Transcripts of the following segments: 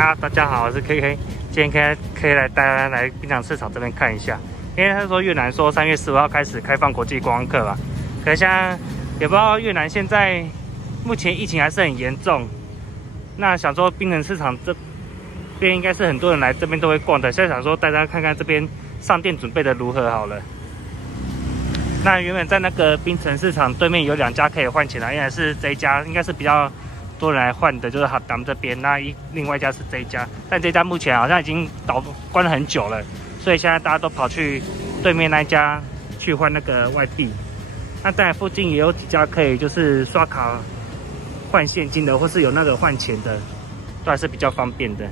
大家好，我是 KK， 今天可以来带大家来滨江市场这边看一下，因为他说越南说3月15号开始开放国际观光客吧，可是现在也不知道越南现在目前疫情还是很严重，那想说滨江市场这边应该是很多人来这边都会逛的，现在想说带大家看看这边商店准备的如何好了。那原本在那个滨城市场对面有2家可以换钱的，因为是这一家应该是比较多人来换的，就是哈达这边。那另外一家是这一家，但这家目前好像已经关了很久了，所以现在大家都跑去对面那一家去换那个外币。那当然附近也有几家可以就是刷卡换现金的，或是有那个换钱的，都还是比较方便的。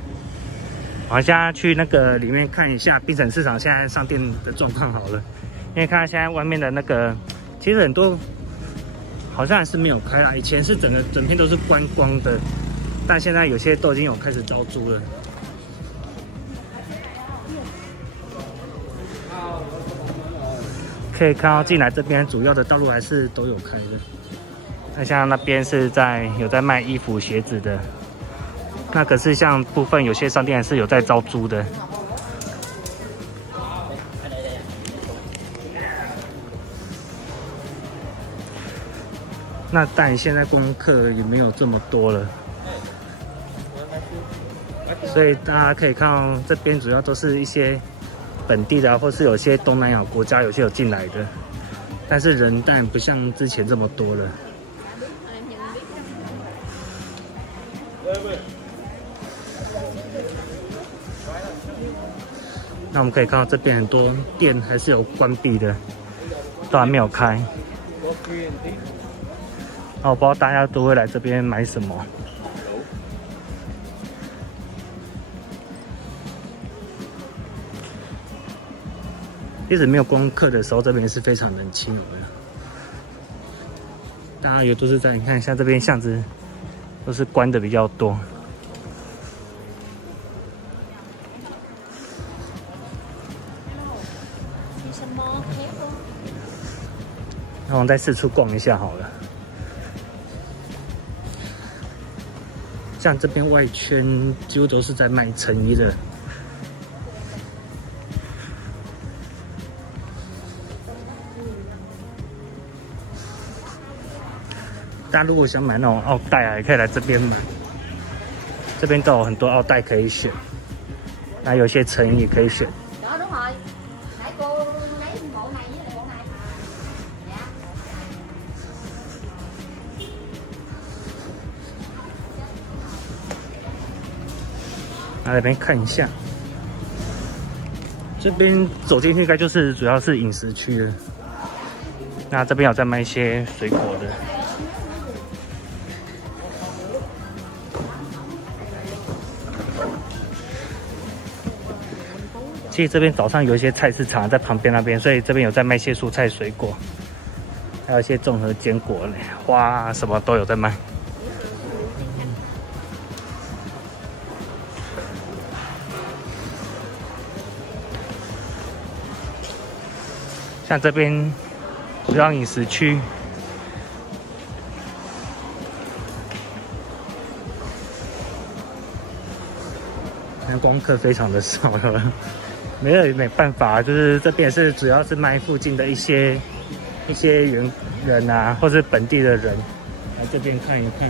我们现在去那个里面看一下滨城市场现在商店的状况好了。因为看现在外面的那个，其实很多好像还是没有开啦。以前是整片都是观光的，但现在有些都已经有开始招租了。可以看到进来这边主要的道路还是都有开的。那像那边是有在卖衣服、鞋子的，那可是像部分有些商店还是有在招租的。那但现在观光客也没有这么多了，所以大家可以看到这边主要都是一些本地的，或是有些东南亚国家有些有进来的，但是人但不像之前这么多了。那我们可以看到这边很多店还是有关闭的，都还没有开。我不知道大家都会来这边买什么。一直没有观光客的时候，这边是非常人气的。大家也都是在你看，像这边巷子都是关的比较多。那我们在四处逛一下好了。像这边外圈几乎都是在卖成衣的，大家如果想买那种奥黛啊，也可以来这边买。这边都有很多奥黛可以选，那有些成衣也可以选。来这边看一下，这边走进去应该就是主要是饮食区了。那这边有在卖一些水果的，其实这边早上有一些菜市场在旁边那边，所以这边有在卖一些蔬菜水果，还有一些综合坚果、花什么都有在卖。像这边主要饮食区，观光客非常的少了，没办法，就是这边是主要是卖附近的一些人啊，或是本地的人来这边看一看。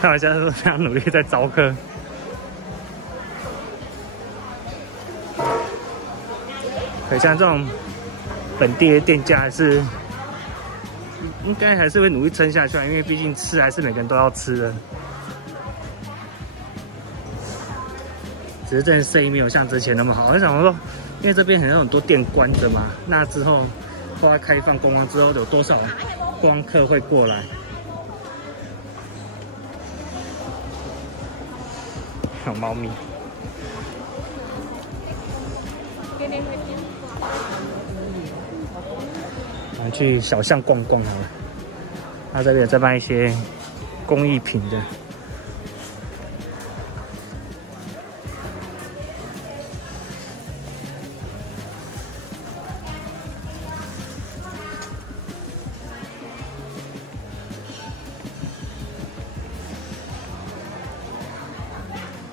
开玩笑说非常努力在招客。可像这种本地的店家还是应该还是会努力撑下去，因为毕竟吃还是每个人都要吃的。只是这生意没有像之前那么好。我想说，因为这边很多店关着嘛，那之后后来开放观光之后，有多少观光客会过来？有猫咪。我们去小巷逛逛好了。他这边有在卖一些工艺品的。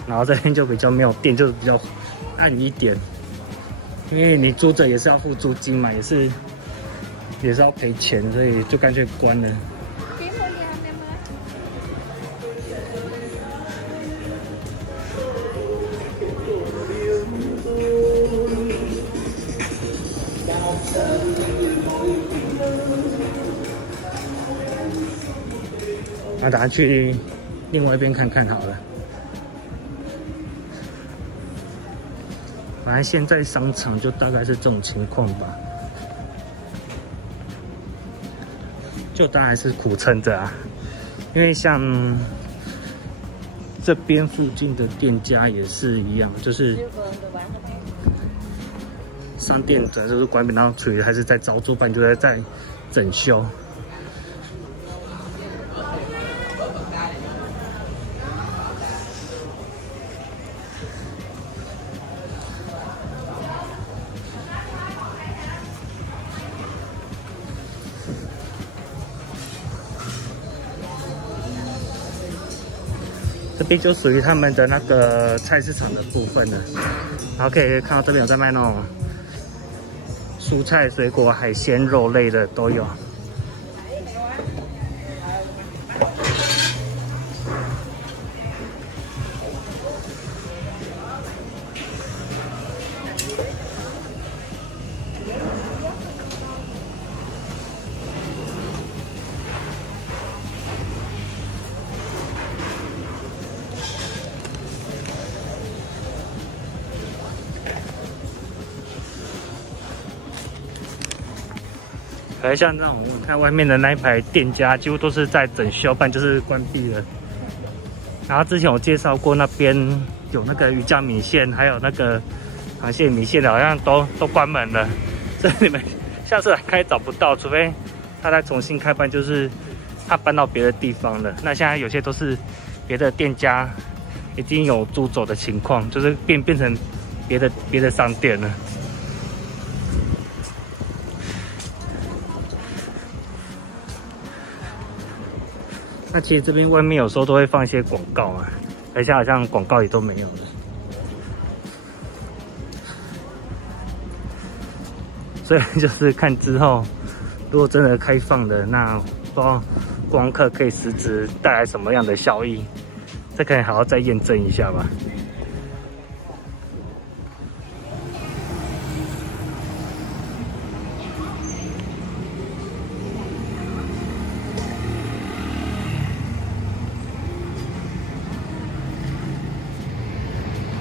然后这边就比较没有电，就是比较暗一点。因为你租着也是要付租金嘛，也是要赔钱，所以就干脆关了。那大家去另外一边看看好了。反正现在商场就大概是这种情况吧，就当然是苦撑着啊。因为像这边附近的店家也是一样，就是商店的就是关闭，然后处于还是在招租办，就在整修。这边就属于他们的那个菜市场的部分了，然后可以看到这边有在卖那种蔬菜、水果、海鲜、肉类的都有。而像这种，我看外面的那一排店家，几乎都是在整修，不然就是关闭了。然后之前我介绍过，那边有那个鱼酱米线，还有那个螃蟹米线的，好像都关门了。所以你们下次来开找不到，除非他再重新开办，就是他搬到别的地方了。那现在有些都是别的店家已经有租走的情况，就是变成别的商店了。那其实这边外面有时候都会放一些广告啊，而且好像广告也都没有了。所以就是看之后，如果真的开放了，那不知道观光客可以实质带来什么样的效益，这可以好好再验证一下吧。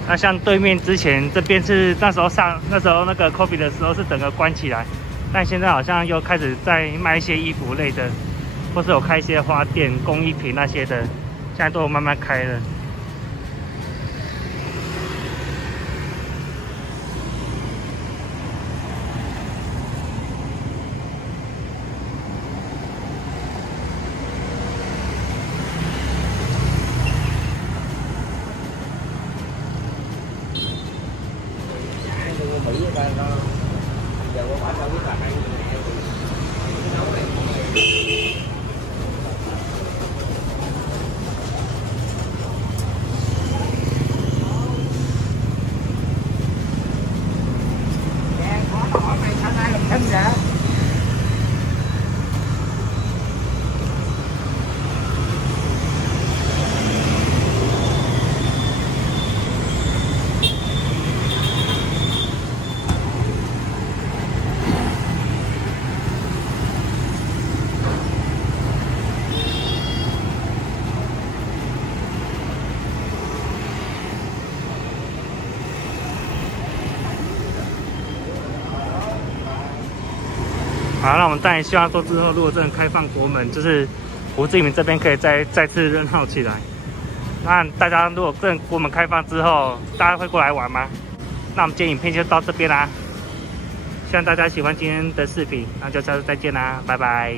那像对面之前这边是那时候那个 COVID 的时候是整个关起来，但现在好像又开始在卖一些衣服类的，或是有开一些花店、工艺品那些的，现在都有慢慢开了。好，那我们当然希望说之后如果真的开放国门，就是胡志明这边可以再次热闹起来。那大家如果真的国门开放之后，大家会过来玩吗？那我们今天影片就到这边啦，希望大家喜欢今天的视频，那就下次再见啦，拜拜。